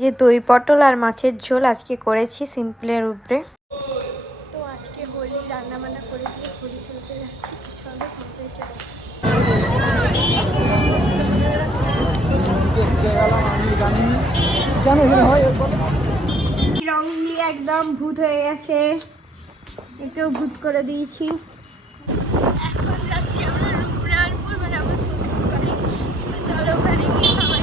যে দই পটল আর মাছের ঝোল আজকে করেছি সিম্পলের উপরে। তো আজকে হোলি রান্না বান্না করে দিয়ে হোলি খেলতে যাচ্ছি। চলো রং দিয়ে একদম ভূত হয়ে গেছে, একেও ভূত করে দিয়েছি। এখন যাচ্ছি আমরা রুমরানপুর, মানে আমার শ্বশুর বাড়ি। তো চলো ওখানে গিয়ে সবাই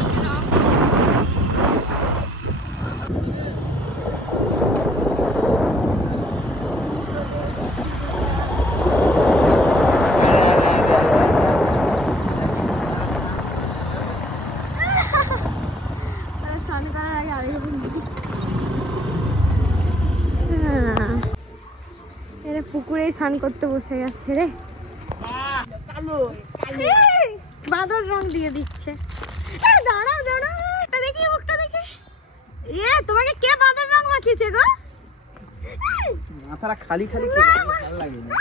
পুকুরে স্নান করতে বসে গেছে রে, বাদর রং দিয়ে দিচ্ছে। দাঁড়াও দাঁড়াও, দেখি মুখটা দেখি। তোমাকে কে বাদর রং মাখিয়েছে গো? মাথাটা খালি খালি ভালো লাগে না।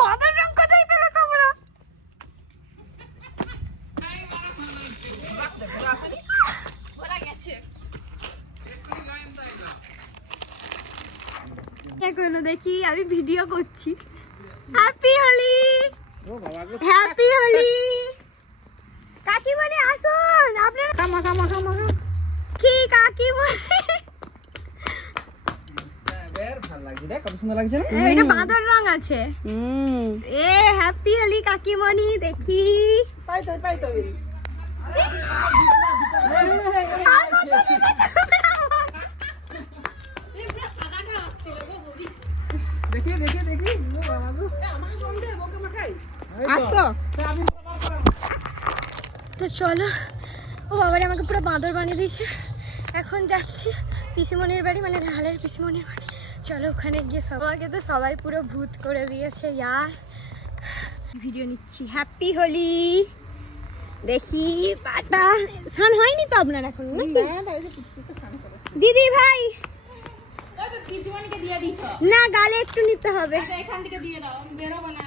বাদর রং কোথায় পেলে তোমরা? এখনো দেখি আমি ভিডিও করছি। Happy Holi, happy Holi. কাকিমণি আসুন, আপনার কি কাকিমণি? এটা বাঁদর রং আছে। এ হ্যাপি হোলি কাকিমণি, দেখি। তো চলো, ও বাবারে আমাকে পুরো বাঁদর বানিয়ে দিয়েছে। এখন যাচ্ছি পিসিমণির বাড়ি, মানে ঢালের পিসিমণির বাড়ি। চলো ওখানে গিয়ে সবাইকে তো সবাই পুরো ভূত করে দিয়েছে। ইয়ার ভিডিও নিচ্ছি। হ্যাপি হোলি। দেখি পাটা স্নান হয়নি তো আপনার এখন? দিদি ভাই না, গালে একটু নিতে হবে। এখান থেকে দিয়ে দাও, আমি বেরোবো না।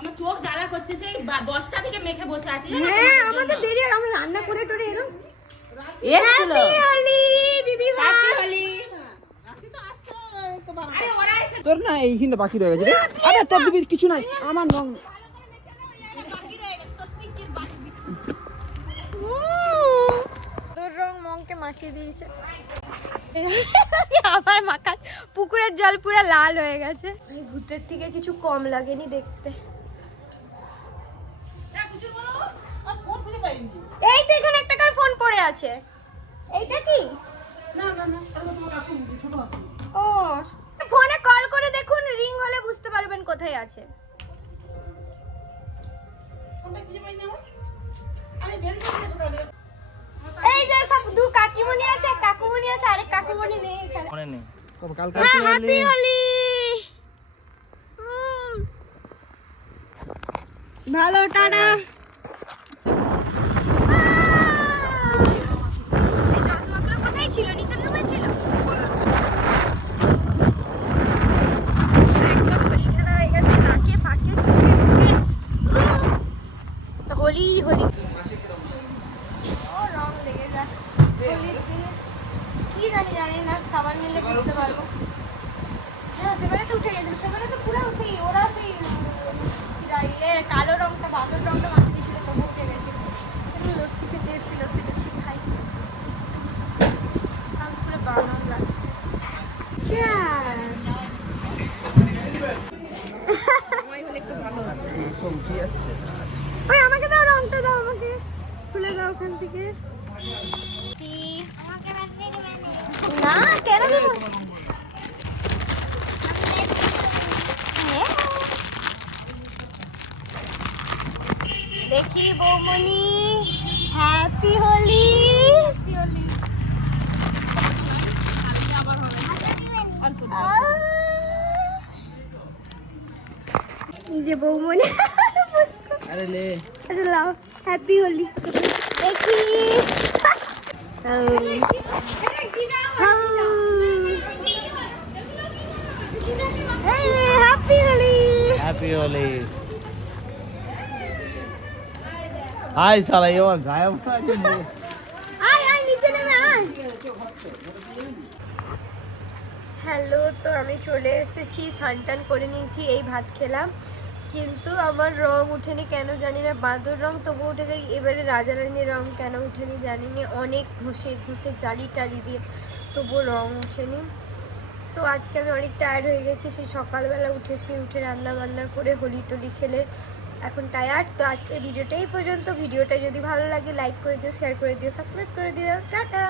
আমার চোখ জ্বালা করছে, সেই 10টা থেকে মেখে বসে আছি। হ্যাঁ আমাদের দেরি, আমরা রান্না করে টরে এলাম। হ্যাপি হোলি দিদি ভাই। হ্যাপি হোলি। তোর না এইখানটা বাকি রয়ে গেছে। আরে তোর দিবি কিছু নাই, আমার রং তোর রং মংকে মাখিয়ে দিয়েছে। আবার মাখা, পুকুরের জল পুরো লাল হয়ে গেছে। এই ভূতের থেকে কিছু কম লাগেনি দেখতে। এই তো এখানে একটা কার ফোন পড়ে আছে। এইটা কি? ও ফোনে কল করে দেখুন, রিং হলে বুঝতে পারবেন কোথায় আছে। এই যে সব দু কাকিমণি আছে, কাকুমণি আছে, আরেক কাকিমণি নেই এখানে। মনে নেই। কালকে হ্যাপি হোলি। ভালো, টাটা। এই চশমাগুলো কোথায় ছিল? নিচের রুমে ছিল। একদম পরিষ্কার হয়ে গেছে, নাকে ফাঁকে চোখে মুখে। হোলি হোলি রং লেগে যায় হোলির দিনে। কি জানি না, সাবান নিলে বুঝতে পারবো। হ্যাঁ সেবারে তো উঠে গেছিল, সেবারে তো পুরো সেই ওরা সেই কালো রংটা বাদর রংটা মাখিয়ে দিয়েছিল, তবু উঠে গেছিল। লস্যি খেতে এসেছি, লস্যি খাই। আমি পুরো বানান লাগছে। ওই আমাকে দাও, রংটা দাও আমাকে, খুলে দাও ওখান থেকে। না কেন দেবো? দেখি বৌমনি, হ্যাপি হোলি। যে বৌমনি, আরে লে লাও হ্যাপি হোলি। দেখি হ্যাপি হোলি। হ্যাপি হোলি। আয় শালা এই আমার গায়ে আয় আয় নিচে নেমে আয়। হ্যালো, তো আমি চলে এসেছি, স্নান করে নিয়েছি, এই ভাত খেলাম, কিন্তু আমার রং উঠেনি কেন জানি না। বাঁদর রং তবু উঠে যায়, এবারে রাজারানীর রং কেন উঠেনি জানি না। অনেক ঘষে ঘষে জালি টালি দিয়ে তবুও রং উঠেনি। তো আজকে আমি অনেক টায়ার্ড হয়ে গেছি, সেই সকালবেলা উঠেছি, উঠে রান্না বান্না করে হোলি টোলি খেলে এখন টায়ার্ড। তো আজকের ভিডিওটা এই পর্যন্ত। ভিডিওটা যদি ভালো লাগে লাইক করে দিও, শেয়ার করে দিও, সাবস্ক্রাইব করে দিও। টাটা।